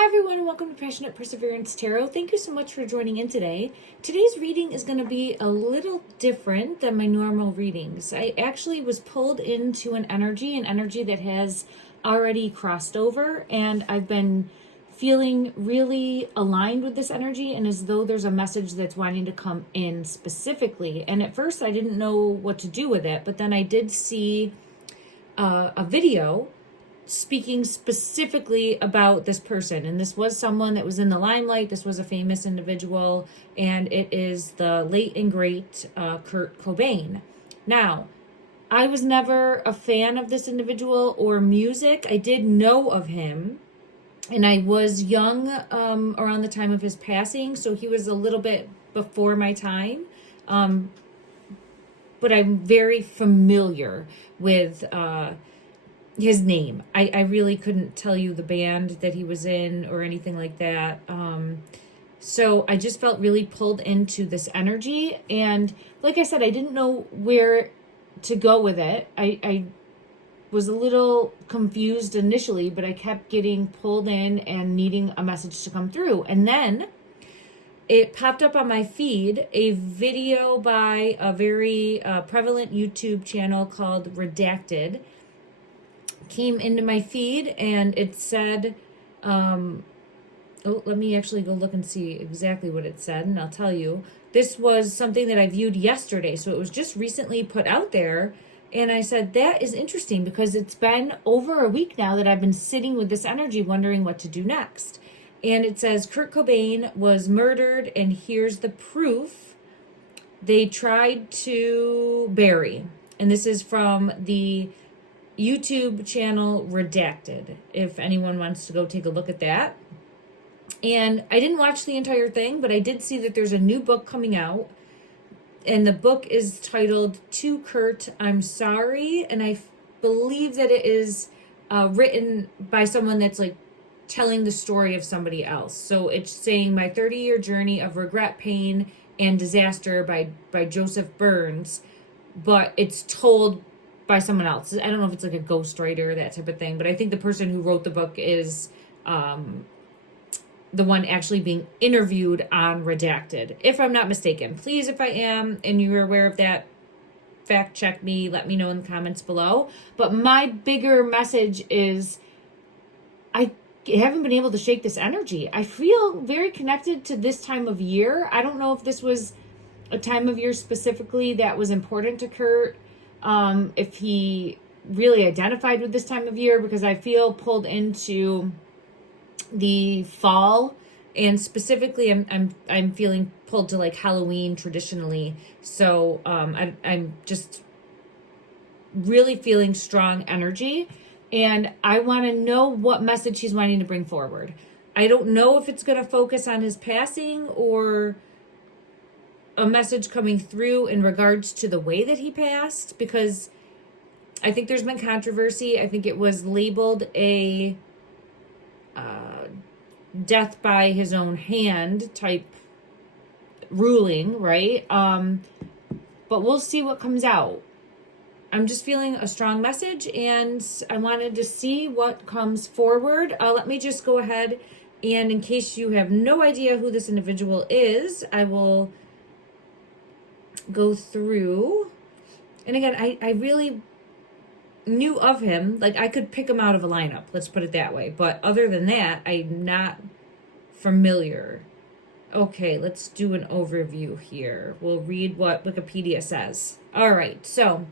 Hi everyone and welcome to Passionate Perseverance Tarot. Thank you so much for joining in today. Today's reading is going to be a little different than my normal readings. I actually was pulled into an energy that has already crossed over, and I've been feeling really aligned with this energy and as though there's a message that's wanting to come in specifically. And at first I didn't know what to do with it, but then I did see a video speaking specifically about this person, and this was someone that was in the limelight. This was a famous individual, and it is the late and great Kurt Cobain. Now, I was never a fan of this individual or music. I did know of him, and I was young around the time of his passing, so he was a little bit before my time, but I'm very familiar with his name. I really couldn't tell you the band that he was in or anything like that. So I just felt really pulled into this energy. And like I said, I didn't know where to go with it. I was a little confused initially, but I kept getting pulled in and needing a message to come through. And then it popped up on my feed, a video by a very prevalent YouTube channel called Redacted came into my feed, and it said, let me actually go look and see exactly what it said, and I'll tell you. This was something that I viewed yesterday, so it was just recently put out there, and I said, that is interesting, because it's been over a week now that I've been sitting with this energy wondering what to do next. And it says, Kurt Cobain was murdered, and here's the proof they tried to bury. And this is from the YouTube channel Redacted, if anyone wants to go take a look at that. And I didn't watch the entire thing, but I did see that there's a new book coming out, and the book is titled To Kurt, I'm Sorry, and I believe that it is written by someone that's like telling the story of somebody else. So it's saying my 30-year journey of regret, pain, and disaster by Joseph Burns, but it's told by someone else. I don't know if it's like a ghostwriter, that type of thing, but I think the person who wrote the book is the one actually being interviewed on Redacted, if I'm not mistaken. Please, if I am and you're aware of that, fact check me, let me know in the comments below. But my bigger message is I haven't been able to shake this energy. I feel very connected to this time of year. I don't know if this was a time of year specifically that was important to Kurt, if he really identified with this time of year, because I feel pulled into the fall, and specifically I'm feeling pulled to like Halloween traditionally. So I'm just really feeling strong energy, and I want to know what message he's wanting to bring forward. I don't know if it's going to focus on his passing or a message coming through in regards to the way that he passed, because I think there's been controversy. I think it was labeled a death by his own hand type ruling, right? But we'll see what comes out. I'm just feeling a strong message, and I wanted to see what comes forward. Let me just go ahead, and in case you have no idea who this individual is, I will go through. And again, I really knew of him. Like, I could pick him out of a lineup, let's put it that way. But other than that, I'm not familiar. Okay, let's do an overview here. We'll read what Wikipedia says. All right, so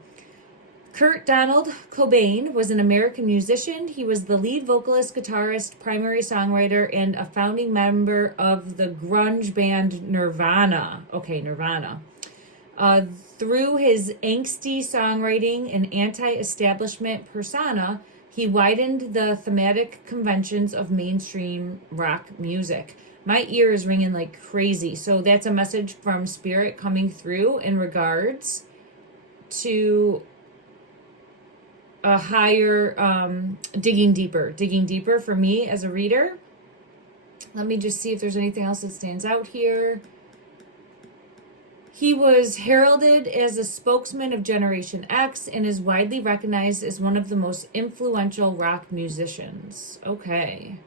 Kurt Donald Cobain was an American musician. He was the lead vocalist, guitarist, primary songwriter, and a founding member of the grunge band Nirvana. Okay, Nirvana. Through his angsty songwriting and anti-establishment persona, he widened the thematic conventions of mainstream rock music. My ear is ringing like crazy. So that's a message from Spirit coming through in regards to a higher digging deeper for me as a reader. Let me just see if there's anything else that stands out here. He was heralded as a spokesman of Generation X and is widely recognized as one of the most influential rock musicians. Okay.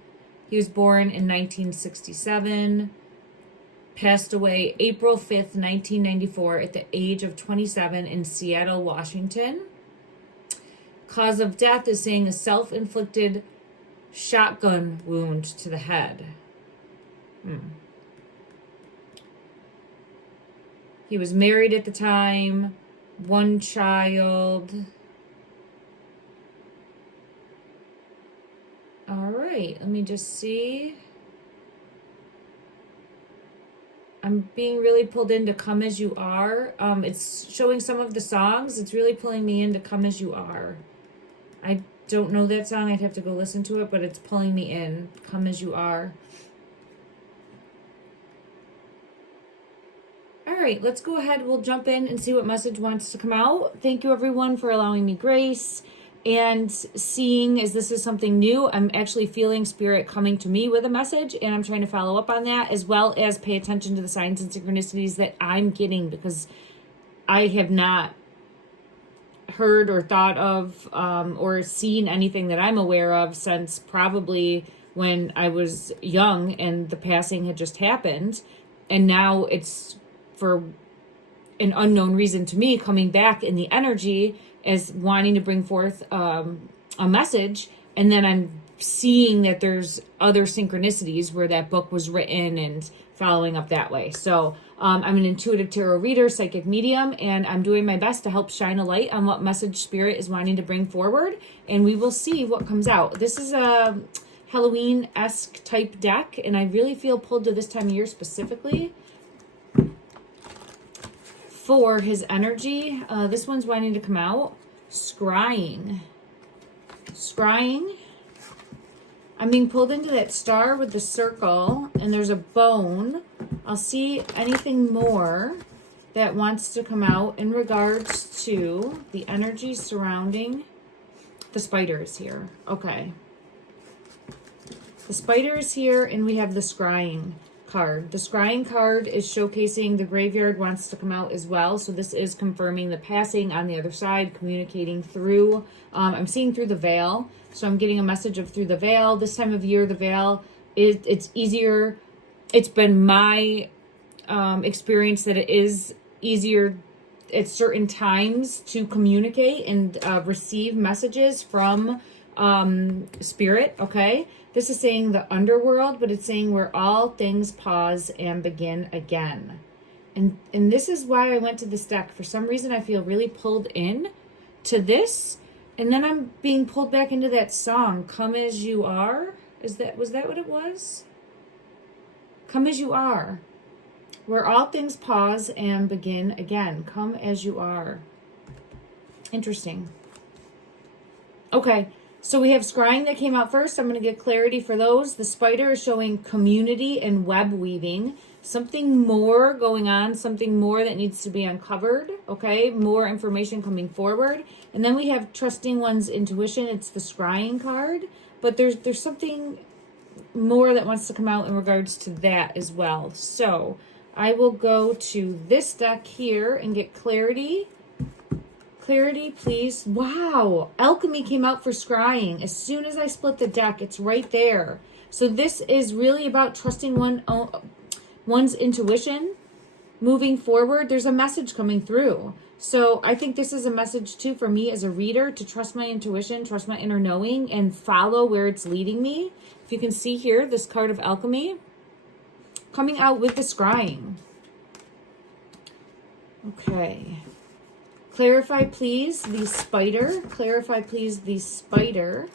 He was born in 1967, passed away April 5th, 1994 at the age of 27 in Seattle, Washington. Cause of death is saying a self-inflicted shotgun wound to the head. He was married at the time, one child. All right, let me just see. I'm being really pulled into Come As You Are. It's showing some of the songs. It's really pulling me into Come As You Are. I don't know that song. I'd have to go listen to it, but it's pulling me in. Come As You Are. All right, let's go ahead. We'll jump in and see what message wants to come out. Thank you, everyone, for allowing me grace. And seeing as this is something new, I'm actually feeling Spirit coming to me with a message, and I'm trying to follow up on that, as well as pay attention to the signs and synchronicities that I'm getting, because I have not heard or thought of or seen anything that I'm aware of since probably when I was young and the passing had just happened. And now it's, for an unknown reason to me, coming back in the energy as wanting to bring forth a message. And then I'm seeing that there's other synchronicities where that book was written and following up that way. So I'm an intuitive tarot reader, psychic medium, and I'm doing my best to help shine a light on what message Spirit is wanting to bring forward. And we will see what comes out. This is a Halloween-esque type deck, and I really feel pulled to this time of year specifically for his energy. This one's wanting to come out. Scrying. Scrying. I'm being pulled into that star with the circle, and there's a bone. I'll see anything more that wants to come out in regards to the energy surrounding the spider is here. Okay. The spider is here, and we have the scrying card. The scrying card is showcasing the graveyard wants to come out as well. So this is confirming the passing on the other side, communicating through. I'm seeing through the veil. So I'm getting a message of through the veil. This time of year, the veil it's easier. It's been my experience that it is easier at certain times to communicate and receive messages from Spirit. Okay. This is saying the underworld, but it's saying where all things pause and begin again. And this is why I went to this deck. For some reason, I feel really pulled in to this. And then I'm being pulled back into that song, Come As You Are. Was that what it was? Come As You Are. Where all things pause and begin again. Come As You Are. Interesting. Okay. So we have scrying that came out first. I'm going to get clarity for those. The spider is showing community and web weaving. Something more going on. Something more that needs to be uncovered. Okay. More information coming forward. And then we have trusting one's intuition. It's the scrying card. But there's something more that wants to come out in regards to that as well. So I will go to this deck here and get clarity. Clarity, please. Wow. Alchemy came out for scrying. As soon as I split the deck, it's right there. So this is really about trusting one's intuition. Moving forward, there's a message coming through. So I think this is a message too for me as a reader to trust my intuition, trust my inner knowing, and follow where it's leading me. If you can see here, this card of alchemy coming out with the scrying. Okay. Clarify, please, the spider. Clarify, please, the spider.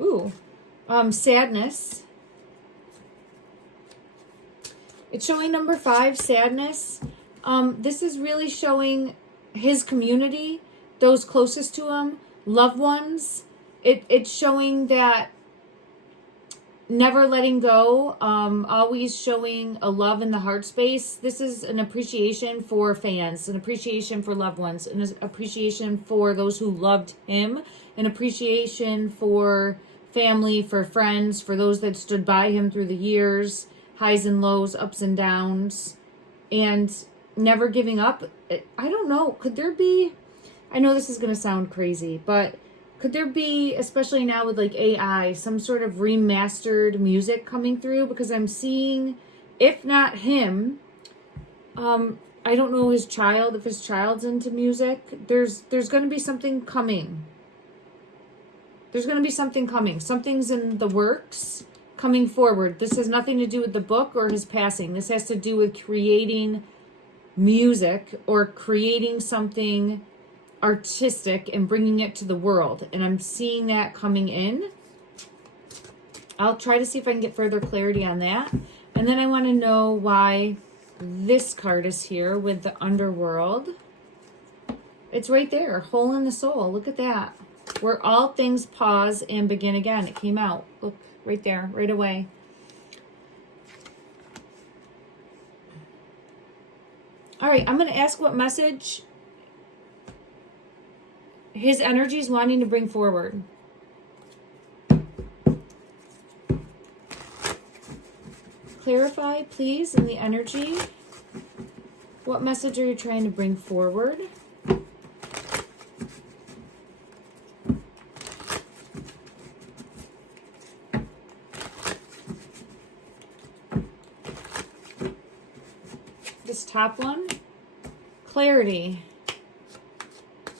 Ooh. Sadness. It's showing number 5, sadness. This is really showing his community, those closest to him, loved ones. It's showing that never letting go, always showing a love in the heart space. This is an appreciation for fans, an appreciation for loved ones, an appreciation for those who loved him, an appreciation for family, for friends, for those that stood by him through the years, highs and lows, ups and downs, and never giving up. I don't know. Could there be... I know this is going to sound crazy, but could there be, especially now with like AI, some sort of remastered music coming through? Because I'm seeing, if not him, I don't know his child, if his child's into music, there's going to be something coming. There's going to be something coming. Something's in the works coming forward. This has nothing to do with the book or his passing. This has to do with creating music or creating something artistic and bringing it to the world. And I'm seeing that coming in. I'll try to see if I can get further clarity on that. And then I want to know why this card is here with the underworld. It's right there, hole in the soul. Look at that. Where all things pause and begin again. It came out. Look, right there, right away. All right, I'm going to ask what message his energy is wanting to bring forward. Clarify, please, in the energy. What message are you trying to bring forward? This top one, clarity.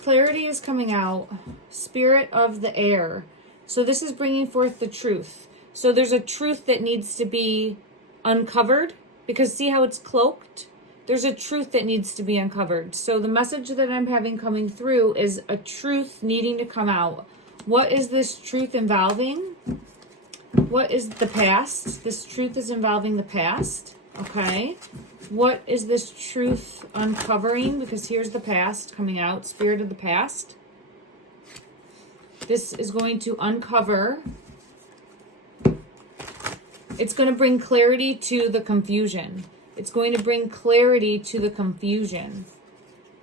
Clarity is coming out. Spirit of the air. So this is bringing forth the truth. So there's a truth that needs to be uncovered, because see how it's cloaked? There's a truth that needs to be uncovered. So the message that I'm having coming through is a truth needing to come out. What is this truth involving? What is the past? This truth is involving the past. Okay. What is this truth uncovering? Because here's the past coming out. Spirit of the past. This is going to uncover. It's going to bring clarity to the confusion. It's going to bring clarity to the confusion.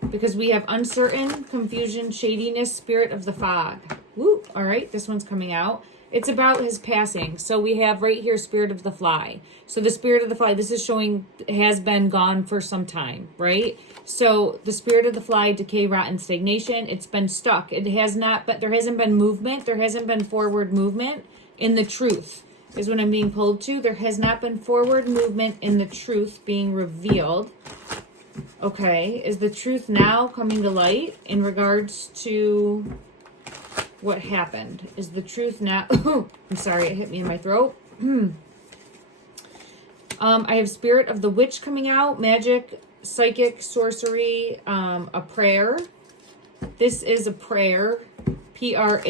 Because we have uncertain, confusion, shadiness, spirit of the fog. Woo! All right, this one's coming out. It's about his passing. So we have right here, spirit of the fly. So the spirit of the fly, this is showing, has been gone for some time, right? So the spirit of the fly, decay, rot, and stagnation, it's been stuck. It has not, but there hasn't been movement. There hasn't been forward movement in the truth, is what I'm being pulled to. There has not been forward movement in the truth being revealed. Okay, is the truth now coming to light in regards to what happened? Is the truth now? I'm sorry, it hit me in my throat. I have spirit of the witch coming out, magic, psychic, sorcery, a prayer. This is a prayer, prayer,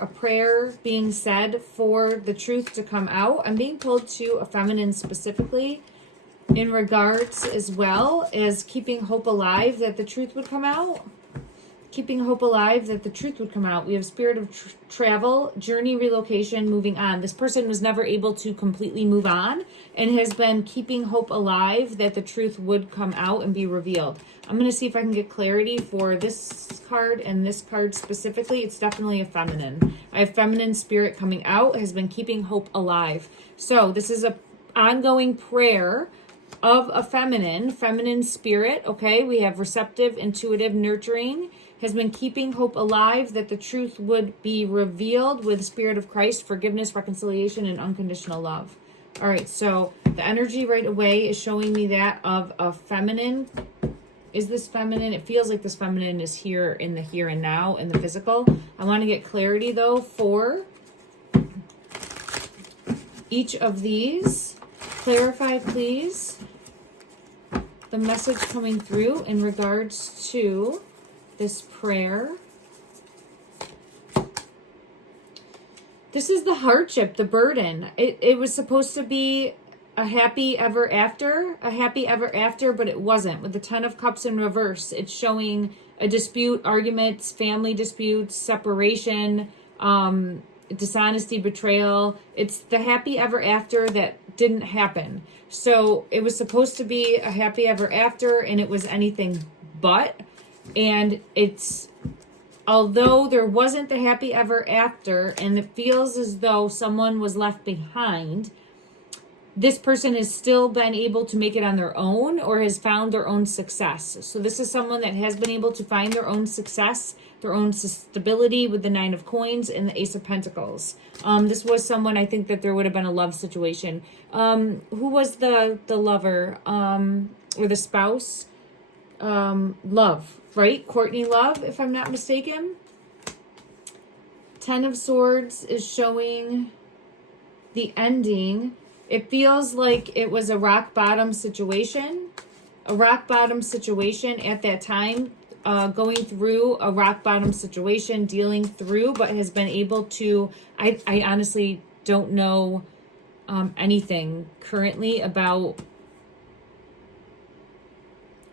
a prayer being said for the truth to come out. I'm being pulled to a feminine specifically in regards as well as keeping hope alive that the truth would come out. Keeping hope alive that the truth would come out. We have spirit of travel, journey, relocation, moving on. This person was never able to completely move on and has been keeping hope alive that the truth would come out and be revealed. I'm going to see if I can get clarity for this card and this card specifically. It's definitely a feminine. I have feminine spirit coming out, has been keeping hope alive. So this is a ongoing prayer of a feminine spirit. Okay, we have receptive, intuitive, nurturing, has been keeping hope alive that the truth would be revealed with the spirit of Christ, forgiveness, reconciliation, and unconditional love. All right, so the energy right away is showing me that of a feminine. Is this feminine? It feels like this feminine is here in the here and now, in the physical. I want to get clarity, though, for each of these. Clarify, please, the message coming through in regards to this prayer. This is the hardship, the burden. It was supposed to be a happy ever after, but it wasn't. With the 10 of Cups in reverse, it's showing a dispute, arguments, family disputes, separation, dishonesty, betrayal. It's the happy ever after that didn't happen. So it was supposed to be a happy ever after, and it was anything but. And it's, although there wasn't the happy ever after, and it feels as though someone was left behind, this person has still been able to make it on their own or has found their own success. So this is someone that has been able to find their own success, their own stability with the 9 of Coins and the Ace of Pentacles. This was someone, I think that there would have been a love situation. Who was the lover or the spouse? Love, right? Courtney Love, if I'm not mistaken. 10 of Swords is showing the ending. It feels like it was a rock bottom situation. A rock bottom situation at that time. Going through a rock bottom situation, dealing through, but has been able to, I honestly don't know anything currently about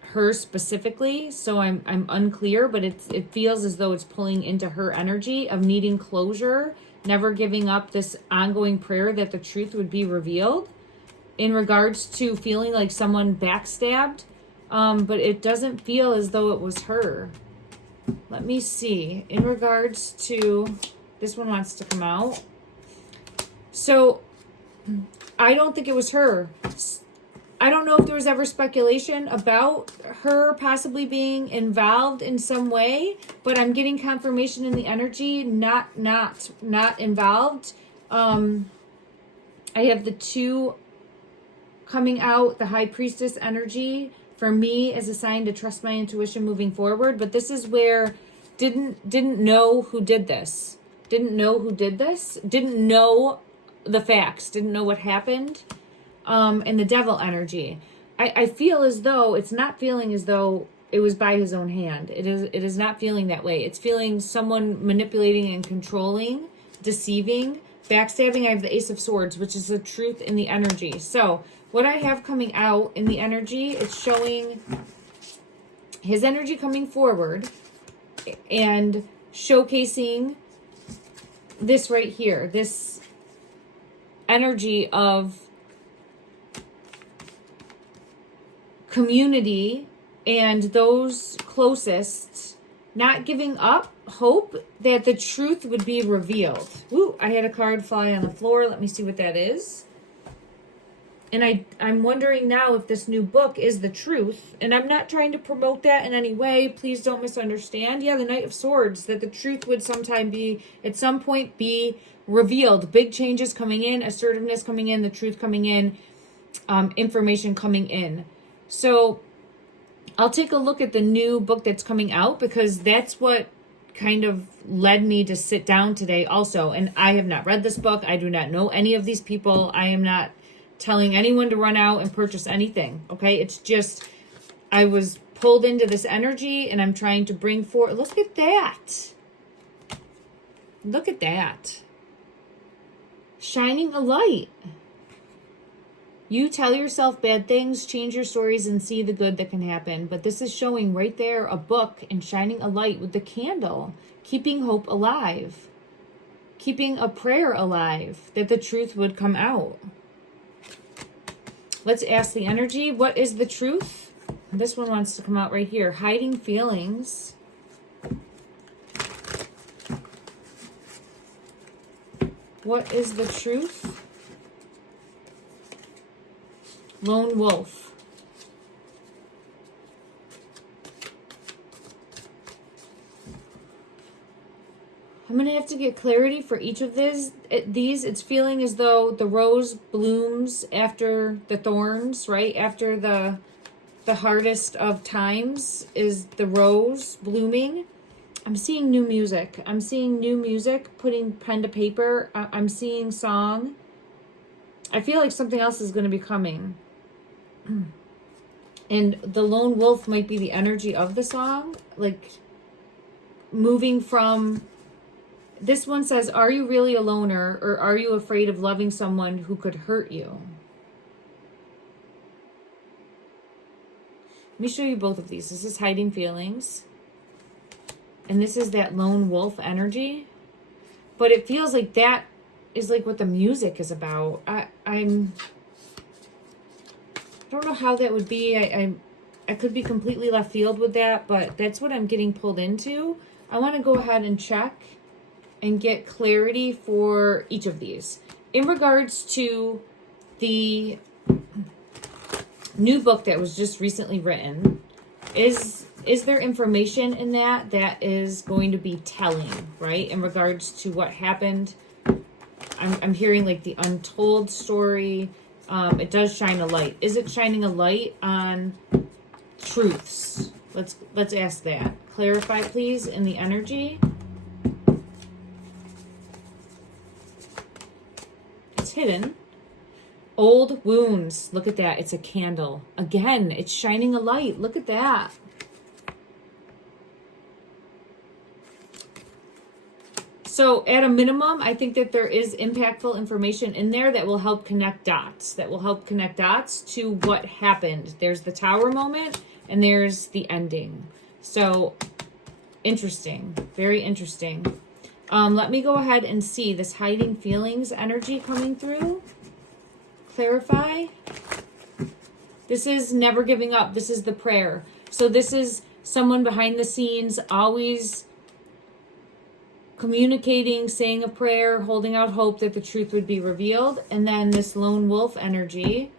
her specifically, so I'm unclear, but it feels as though it's pulling into her energy of needing closure, never giving up this ongoing prayer that the truth would be revealed in regards to feeling like someone backstabbed. But it doesn't feel as though it was her. Let me see. In regards to, this one wants to come out. So, I don't think it was her. I don't know if there was ever speculation about her possibly being involved in some way, but I'm getting confirmation in the energy, not involved. I have the 2 coming out, the High Priestess energy. For me, as a sign to trust my intuition moving forward. But this is where didn't know who did this. Didn't know who did this. Didn't know the facts. Didn't know what happened. And the Devil energy. I feel as though, it's not feeling as though it was by his own hand. It is not feeling that way. It's feeling someone manipulating and controlling, deceiving, backstabbing. I have the Ace of Swords, which is the truth in the energy. So, what I have coming out in the energy, it's showing his energy coming forward and showcasing this right here, this energy of community and those closest not giving up hope that the truth would be revealed. Ooh, I had a card fly on the floor. Let me see what that is. And I'm wondering now if this new book is the truth. And I'm not trying to promote that in any way. Please don't misunderstand. Yeah, the Knight of Swords. That the truth would at some point be revealed. Big changes coming in. Assertiveness coming in. The truth coming in. Information coming in. So I'll take a look at the new book that's coming out. Because that's what kind of led me to sit down today also. And I have not read this book. I do not know any of these people. I am not telling anyone to run out and purchase anything, okay? It's just, I was pulled into this energy and I'm trying to bring forth, look at that. Look at that. Shining a light. You tell yourself bad things, change your stories, and see the good that can happen. But this is showing right there a book and shining a light with the candle, keeping hope alive, keeping a prayer alive that the truth would come out. Let's ask the energy. What is the truth? This one wants to come out right here. Hiding feelings. What is the truth? Lone wolf. I'm going to have to get clarity for each of these. It's feeling as though the rose blooms after the thorns, right? After the hardest of times is the rose blooming. I'm seeing new music. I'm seeing new music, putting pen to paper. I'm seeing song. I feel like something else is going to be coming. And the lone wolf might be the energy of the song. Like moving from... This one says, are you really a loner or are you afraid of loving someone who could hurt you? Let me show you both of these. This is hiding feelings. And this is that lone wolf energy. But it feels like that is like what the music is about. I don't know how that would be. I could be completely left field with that, but that's what I'm getting pulled into. I want to go ahead and check and get clarity for each of these. In regards to the new book that was just recently written, is there information in that is going to be telling, right? In regards to what happened. I'm hearing like the untold story. It does shine a light. Is it shining a light on truths? Let's ask that. Clarify, please, in the energy. It's hidden. Old wounds. Look at that. It's a candle. Again, it's shining a light. Look at that. So at a minimum, I think that there is impactful information in there that will help connect dots. That will help connect dots to what happened. There's the tower moment and there's the ending. So interesting. Very interesting. Let me go ahead and see this hiding feelings energy coming through. Clarify. This is never giving up. This is the prayer. So this is someone behind the scenes always communicating, saying a prayer, holding out hope that the truth would be revealed. And then this lone wolf energy,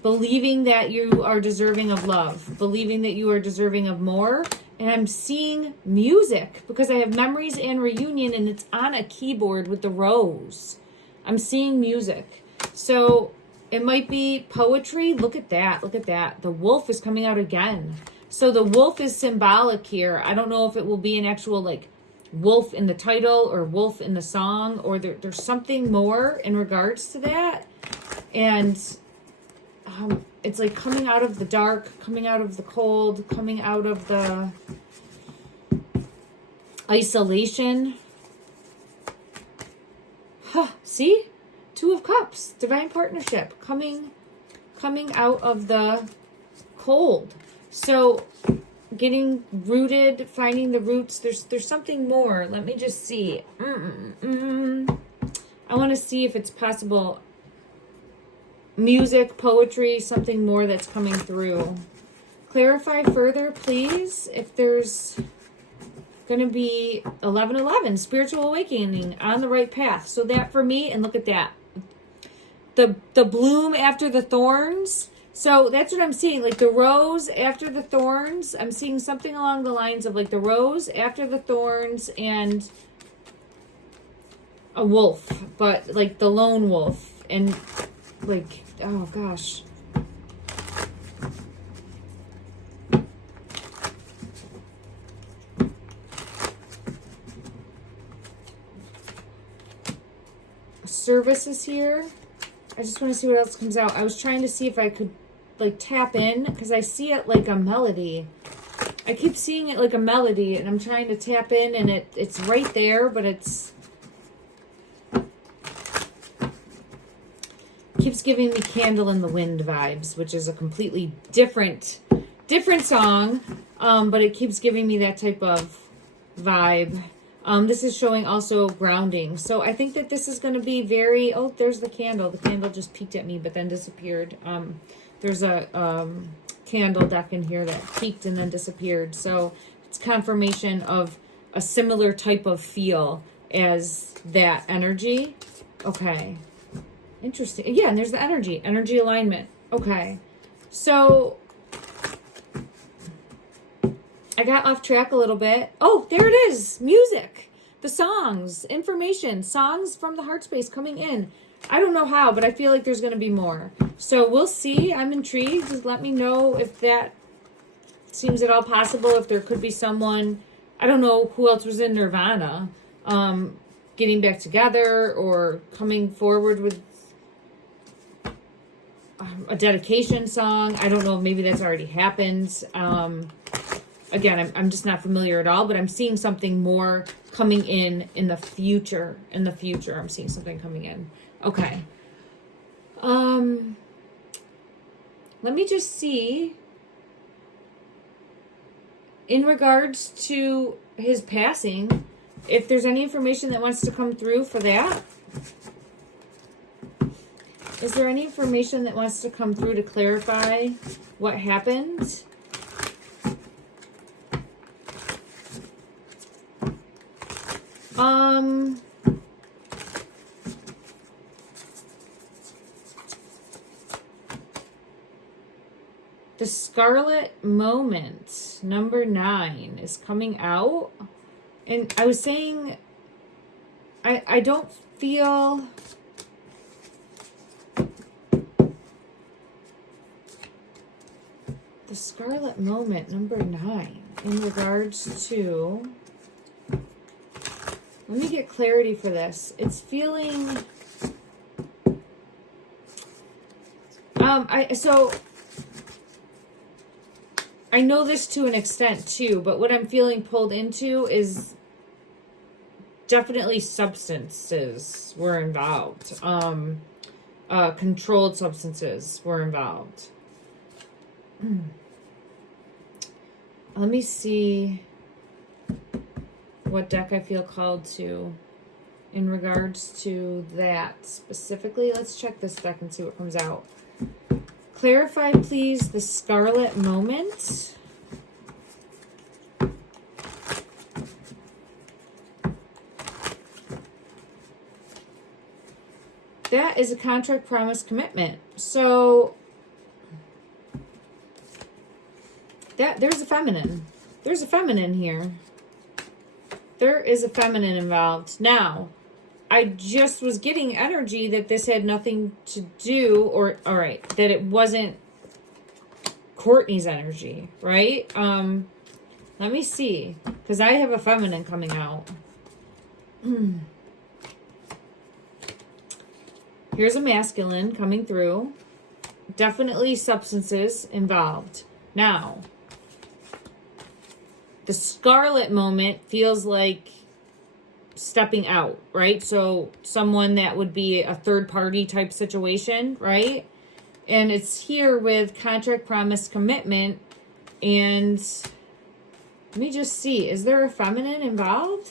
believing that you are deserving of love, believing that you are deserving of more. And I'm seeing music because I have memories and reunion, and it's on a keyboard with the rose. I'm seeing music. So it might be poetry. Look at that. Look at that. The wolf is coming out again. So the wolf is symbolic here. I don't know if it will be an actual like wolf in the title or wolf in the song, or there's something more in regards to that. And it's like coming out of the dark, coming out of the cold, coming out of the isolation. See? Two of Cups, divine partnership, coming out of the cold. So getting rooted, finding the roots. There's something more. Let me just see. I want to see if it's possible. Music, poetry, something more that's coming through. Clarify further, please, if there's going to be 11:11, spiritual awakening, on the right path. So that for me, and look at that. The bloom after the thorns. So that's what I'm seeing, like the rose after the thorns. I'm seeing something along the lines of like the rose after the thorns and a wolf, but like the lone wolf. And like, oh gosh. Service is here. I just want to see what else comes out. I was trying to see if I could like tap in because I see it like a melody. I keep seeing it like a melody and I'm trying to tap in, and it's right there, but it's keeps giving me Candle in the Wind vibes, which is a completely different song, but it keeps giving me that type of vibe. This is showing also grounding. So I think that this is going to be very... Oh, there's the candle. The candle just peeked at me but then disappeared. There's a candle deck in here that peeked and then disappeared. So it's confirmation of a similar type of feel as that energy. Okay. Interesting. Yeah, and there's the energy. Energy alignment. Okay. So I got off track a little bit. Oh, there it is. Music. The songs. Information. Songs from the heart space coming in. I don't know how, but I feel like there's going to be more. So we'll see. I'm intrigued. Just let me know if that seems at all possible. If there could be someone, I don't know who else was in Nirvana, getting back together or coming forward with a dedication song. I don't know. Maybe that's already happened. Again, I'm just not familiar at all, but I'm seeing something more coming in the future. In the future, I'm seeing something coming in. Okay. Let me just see. In regards to his passing, if there's any information that wants to come through for that. Is there any information that wants to come through to clarify what happened? Scarlet Moment, number 9, is coming out. And I was saying, I don't feel... The Scarlet Moment, number 9, in regards to... Let me get clarity for this. It's feeling... So I know this to an extent too, but what I'm feeling pulled into is definitely substances were involved. Controlled substances were involved. Let me see what deck I feel called to in regards to that specifically. Let's check this deck and see what comes out. Clarify, please, the Scarlet Moment. That is a contract, promise, commitment. So there's a feminine. There's a feminine here. There is a feminine involved. Now, I just was getting energy that this had nothing to do, or, all right, that it wasn't Courtney's energy, right? Let me see, because I have a feminine coming out. Here's a masculine coming through. Definitely substances involved. Now, the Scarlet Moment feels like stepping out, right? So someone that would be a third party type situation, right? And it's here with contract, promise, commitment. And let me just see, is there a feminine involved?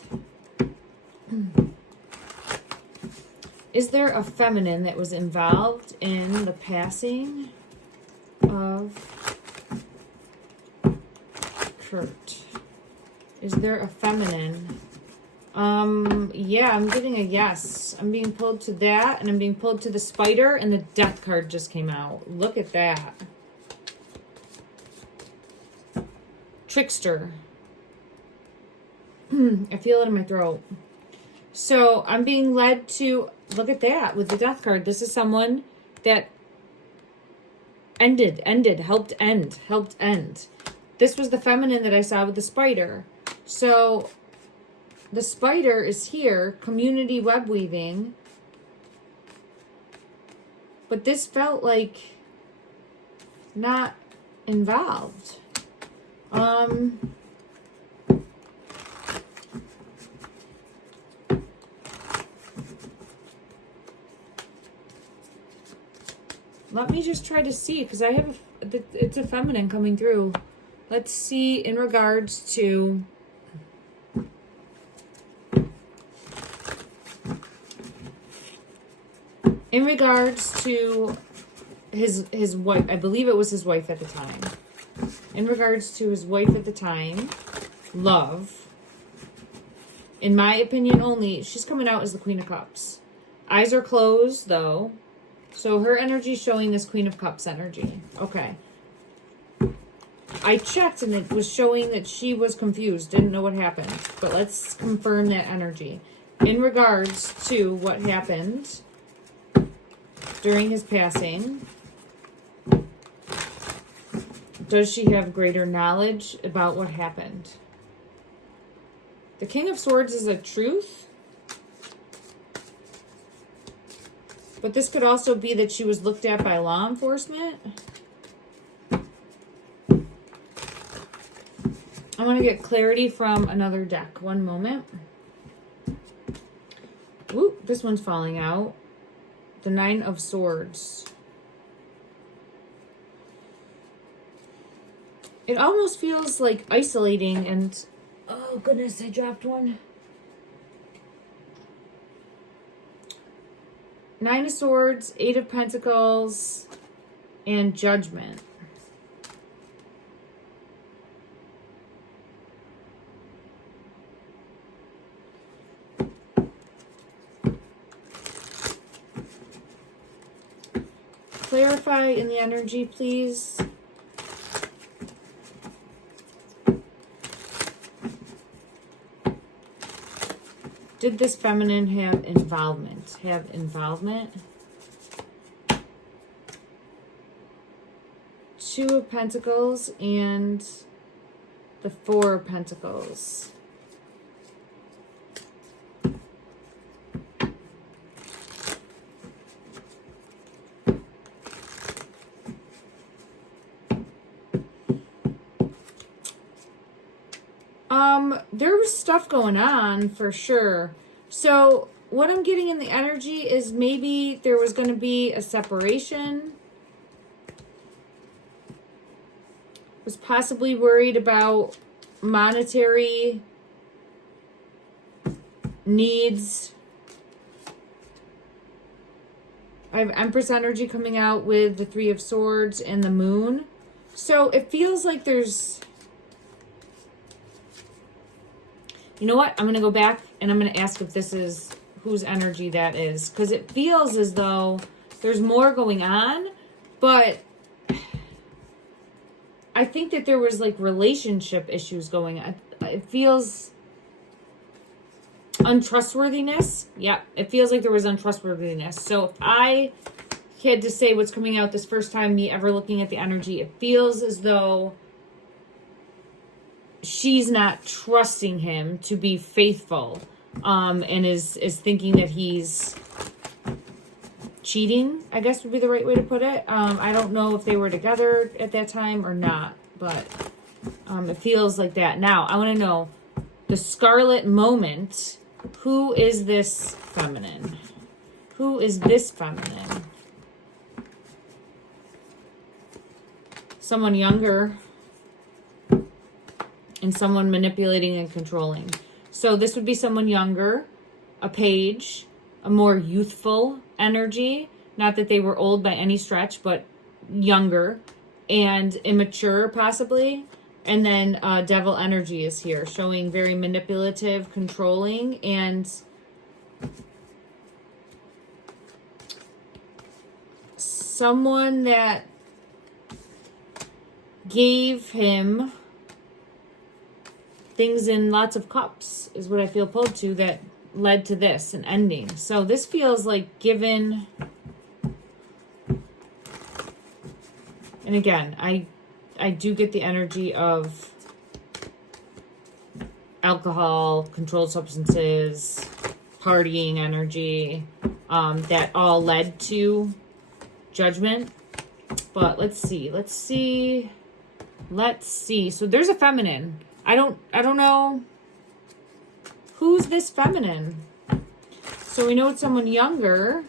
Is there a feminine that was involved in the passing of Kurt? Is there a feminine? Yeah, I'm getting a yes. I'm being pulled to that, and I'm being pulled to the spider, and the death card just came out. Look at that. Trickster. I feel it in my throat. So I'm being led to, look at that with the death card. This is someone that helped end. This was the feminine that I saw with the spider. So the spider is here, community web weaving. But this felt like not involved. Let me just try to see, because I have, it's a feminine coming through. Let's see in regards to his wife. I believe it was his wife at the time. In regards to his wife at the time, love. In my opinion only, she's coming out as the Queen of Cups. Eyes are closed though. So her energy is showing this Queen of Cups energy. Okay. I checked and it was showing that she was confused, didn't know what happened. But let's confirm that energy. In regards to what happened during his passing, does she have greater knowledge about what happened? The King of Swords is a truth. But this could also be that she was looked at by law enforcement. I want to get clarity from another deck. One moment. Ooh, this one's falling out. The Nine of Swords. It almost feels like isolating and... Oh, goodness, I dropped one. Nine of Swords, Eight of Pentacles, and Judgment. Clarify in the energy, please. Did this feminine have involvement? Have involvement? Two of Pentacles and the Four of Pentacles. There was stuff going on for sure. So what I'm getting in the energy is maybe there was going to be a separation. Was possibly worried about monetary needs. I have Empress energy coming out with the Three of Swords and the Moon. So it feels like there's... You know what? I'm going to go back and I'm going to ask if this is whose energy that is. Because it feels as though there's more going on. But I think that there was like relationship issues going on. It feels untrustworthiness. Yeah, it feels like there was untrustworthiness. So if I had to say what's coming out this first time me ever looking at the energy, it feels as though she's not trusting him to be faithful, and is thinking that he's cheating, I guess would be the right way to put it. I don't know if they were together at that time or not, but it feels like that. Now, I want to know the Scarlet moment. Who is this feminine? Who is this feminine? Someone younger. And someone manipulating and controlling. So this would be someone younger, a page, a more youthful energy. Not that they were old by any stretch, but younger and immature possibly. And then devil energy is here, showing very manipulative, controlling, and someone that gave him things in lots of cups is what I feel pulled to, that led to this, an ending. So this feels like given, and again, I do get the energy of alcohol, controlled substances, partying energy, that all led to judgment. But let's see. So there's a feminine. I don't know who's this feminine. So we know it's someone younger.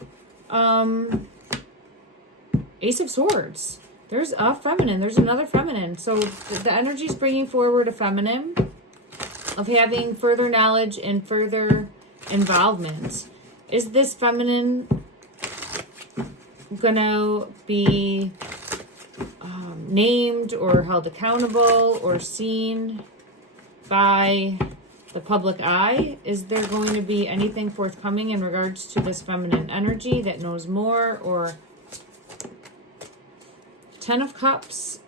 Ace of Swords. There's a feminine. There's another feminine. So the energy is bringing forward a feminine of having further knowledge and further involvement. Is this feminine gonna be named or held accountable or seen by the public eye? Is there going to be anything forthcoming in regards to this feminine energy that knows more? Or Ten of Cups.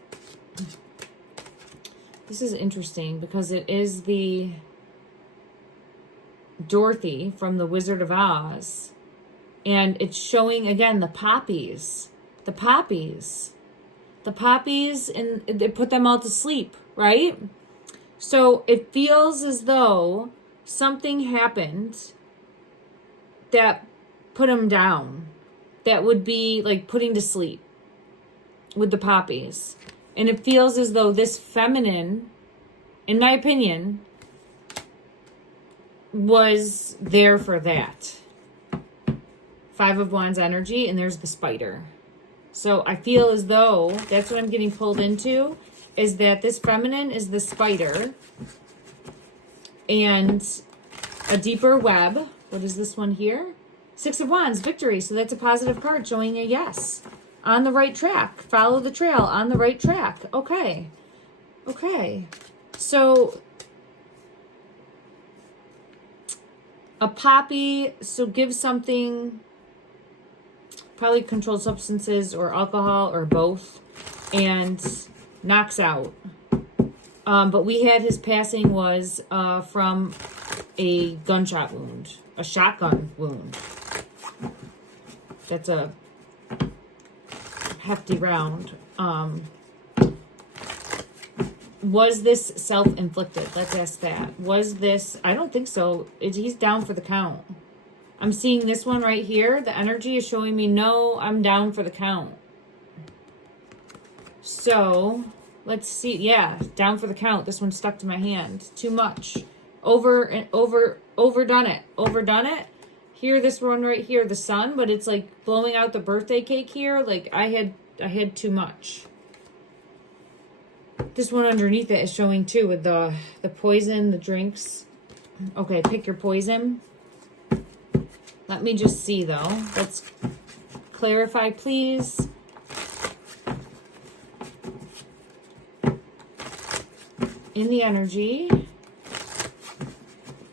This is interesting because it is the Dorothy from the Wizard of Oz, and it's showing again the poppies, and they put them all to sleep, right? So it feels as though something happened that put him down. That would be like putting to sleep with the poppies. And it feels as though this feminine, in my opinion, was there for that. Five of Wands energy, and there's the spider. So I feel as though that's what I'm getting pulled into, is that this feminine is the spider and a deeper web. What is this one here? Six of Wands, victory. So that's a positive card showing a yes. On the right track. Follow the trail. On the right track. Okay. So a poppy. So give something, probably controlled substances or alcohol or both, and knocks out. But we had his passing was from a gunshot wound, a shotgun wound. That's a hefty round. Was this self-inflicted? Let's ask that. Was this, I don't think so. He's down for the count. I'm seeing this one right here. The energy is showing me, no, I'm down for the count. So, let's see. Yeah, down for the count. This one stuck to my hand. Too much. Overdone it. Overdone it. Here, this one right here, the sun, but it's like blowing out the birthday cake here. Like I had too much. This one underneath it is showing too with the poison, the drinks. Okay, pick your poison. Let me just see though. Let's clarify, please. In the energy,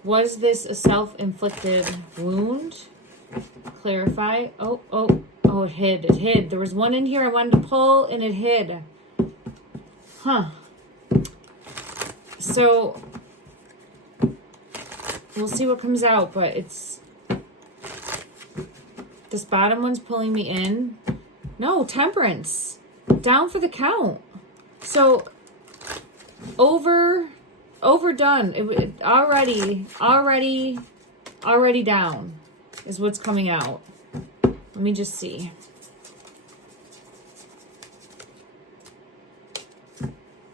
was this a self-inflicted wound? Clarify. Oh, it hid. It hid. There was one in here I wanted to pull and it hid. Huh. So, we'll see what comes out, but it's... This bottom one's pulling me in. No, temperance. Down for the count. So, overdone. It already down is what's coming out. Let me just see.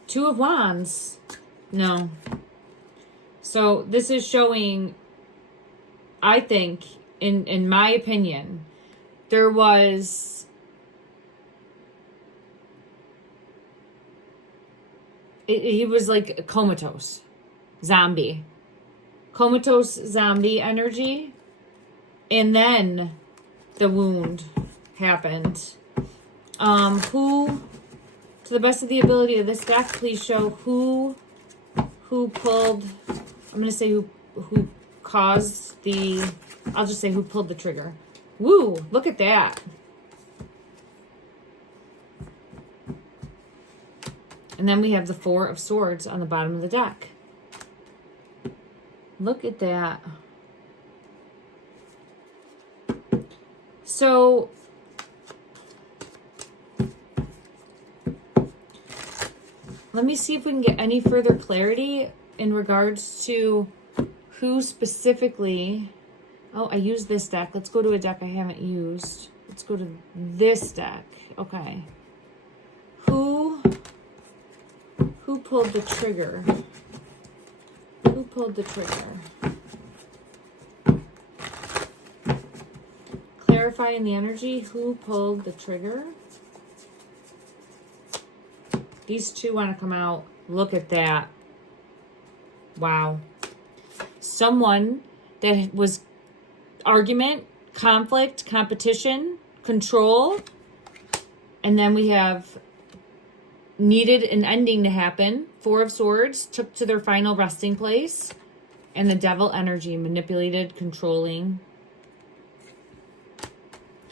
Two of Wands. No. So this is showing, I think, in my opinion, there was he was like comatose zombie energy, and then the wound happened. Who, to the best of the ability of this deck, please show who pulled, I'm going to say who caused the, I'll just say who pulled the trigger. Woo, look at that. And then we have the Four of Swords on the bottom of the deck. Look at that. So, let me see if we can get any further clarity in regards to who specifically... Oh, I used this deck. Let's go to a deck I haven't used. Let's go to this deck. Okay. Who pulled the trigger? Who pulled the trigger? Clarifying the energy. Who pulled the trigger? These two want to come out. Look at that. Wow. Someone that was argument, conflict, competition, control. And then we have needed an ending to happen. Four of Swords took to their final resting place. And the Devil energy, manipulated, controlling,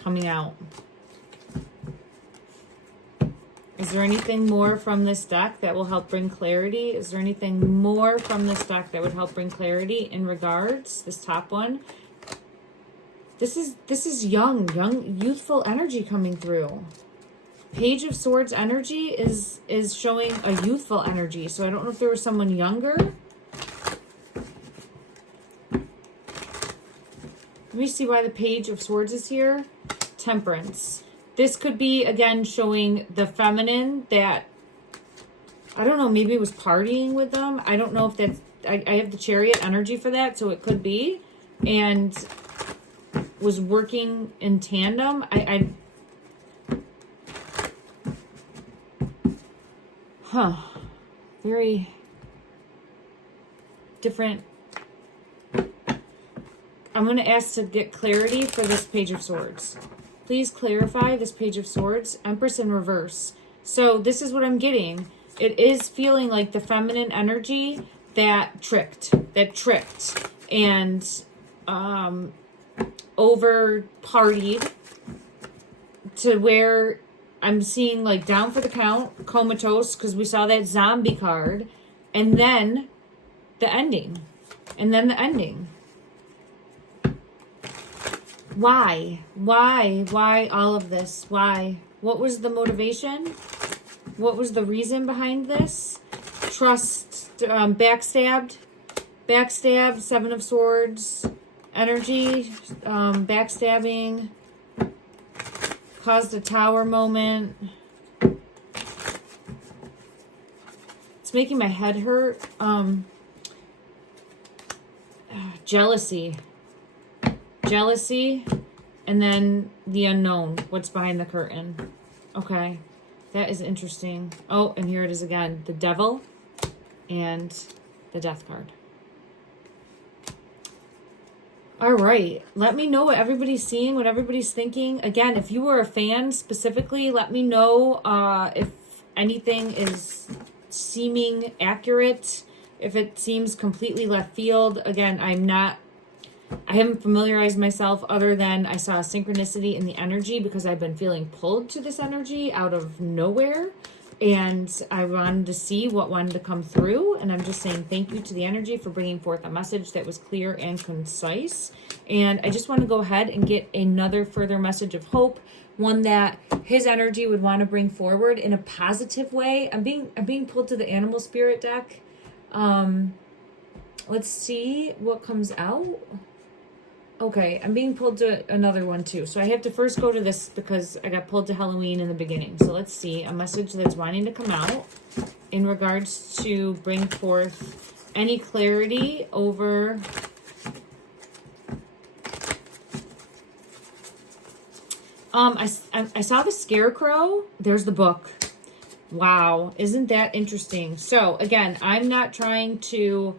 coming out. Is there anything more from this deck that will help bring clarity? Is there anything more from this deck that would help bring clarity in regards? This top one. This is young, youthful energy coming through. Page of Swords energy is showing a youthful energy. So I don't know if there was someone younger. Let me see why the Page of Swords is here. Temperance. This could be, again, showing the feminine that, I don't know, maybe it was partying with them. I don't know if that's, I have the Chariot energy for that, so it could be. And was working in tandem. Very different. I'm going to ask to get clarity for this Page of Swords. Please clarify this Page of Swords. Empress in reverse. So this is what I'm getting. It is feeling like the feminine energy that tricked, and over partied to where I'm seeing like down for the count, comatose, because we saw that zombie card, and then the ending. And then the ending. Why? Why all of this? Why? What was the motivation? What was the reason behind this? Trust, backstabbed, 7 of Swords, energy, backstabbing, caused a tower moment. It's making my head hurt. Jealousy, and then the unknown. What's behind the curtain? Okay, that is interesting. Oh, and here it is again. The Devil and the Death card. All right, let me know what everybody's seeing, what everybody's thinking. Again, if you were a fan specifically, let me know if anything is seeming accurate, if it seems completely left field. Again, I haven't familiarized myself other than I saw a synchronicity in the energy because I've been feeling pulled to this energy out of nowhere. And I wanted to see what wanted to come through. And I'm just saying thank you to the energy for bringing forth a message that was clear and concise. And I just want to go ahead and get another further message of hope. One that his energy would want to bring forward in a positive way. I'm being pulled to the animal spirit deck. Let's see what comes out. Okay, I'm being pulled to another one too. So I have to first go to this because I got pulled to Halloween in the beginning. So let's see a message that's wanting to come out in regards to bring forth any clarity over I saw the Scarecrow. There's the book. Wow, isn't that interesting? So again, I'm not trying to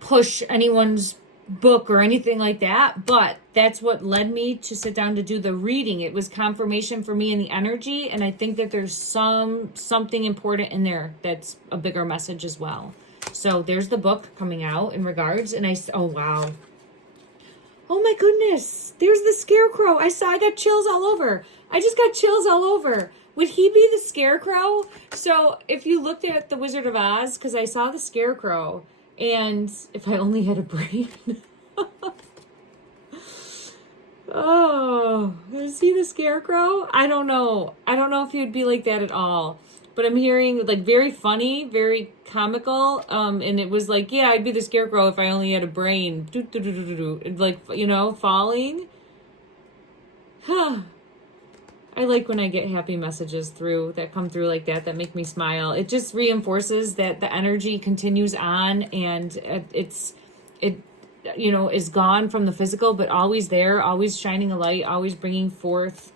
push anyone's book or anything like that, but that's what led me to sit down to do the reading. It was confirmation for me in the energy, and I think that there's something important in there that's a bigger message as well. So there's the book coming out in regards, and oh wow. Oh my goodness, there's the Scarecrow. I got chills all over. I just got chills all over. Would he be the Scarecrow? So if you looked at The Wizard of Oz, because I saw the Scarecrow, and if I only had a brain. Oh, is he the Scarecrow? I don't know. I don't know if he would be like that at all. But I'm hearing like very funny, very comical. And it was like, yeah, I'd be the Scarecrow if I only had a brain. Like, you know, falling. Huh. I like when I get happy messages that come through like that make me smile. It just reinforces that the energy continues on, and it you know, is gone from the physical, but always there, always shining a light, always bringing forth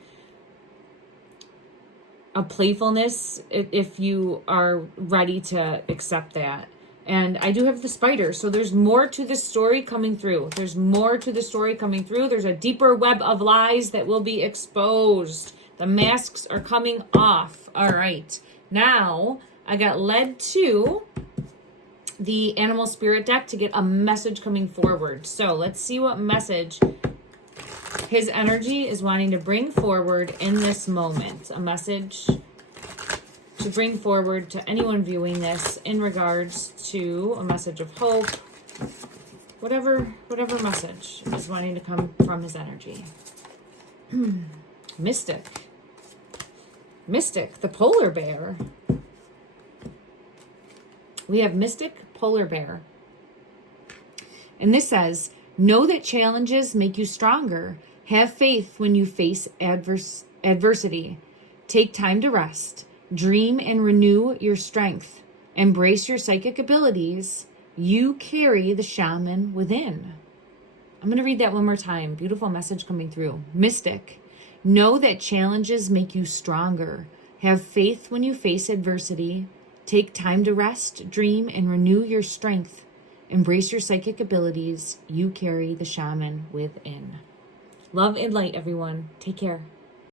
a playfulness if you are ready to accept that. And I do have the spider, so there's more to this story coming through. There's more to the story coming through. There's a deeper web of lies that will be exposed. The masks are coming off. All right. Now, I got led to the animal spirit deck to get a message coming forward. So let's see what message his energy is wanting to bring forward in this moment. A message to bring forward to anyone viewing this in regards to a message of hope. Whatever message is wanting to come from his energy. Mystic, the polar bear. We have Mystic, polar bear. And this says, know that challenges make you stronger. Have faith when you face adversity. Take time to rest. Dream and renew your strength. Embrace your psychic abilities. You carry the shaman within. I'm going to read that one more time. Beautiful message coming through. Mystic. Know that challenges make you stronger. Have faith when you face adversity. Take time to rest, dream, and renew your strength. Embrace your psychic abilities. You carry the shaman within. Love and light, everyone. Take care.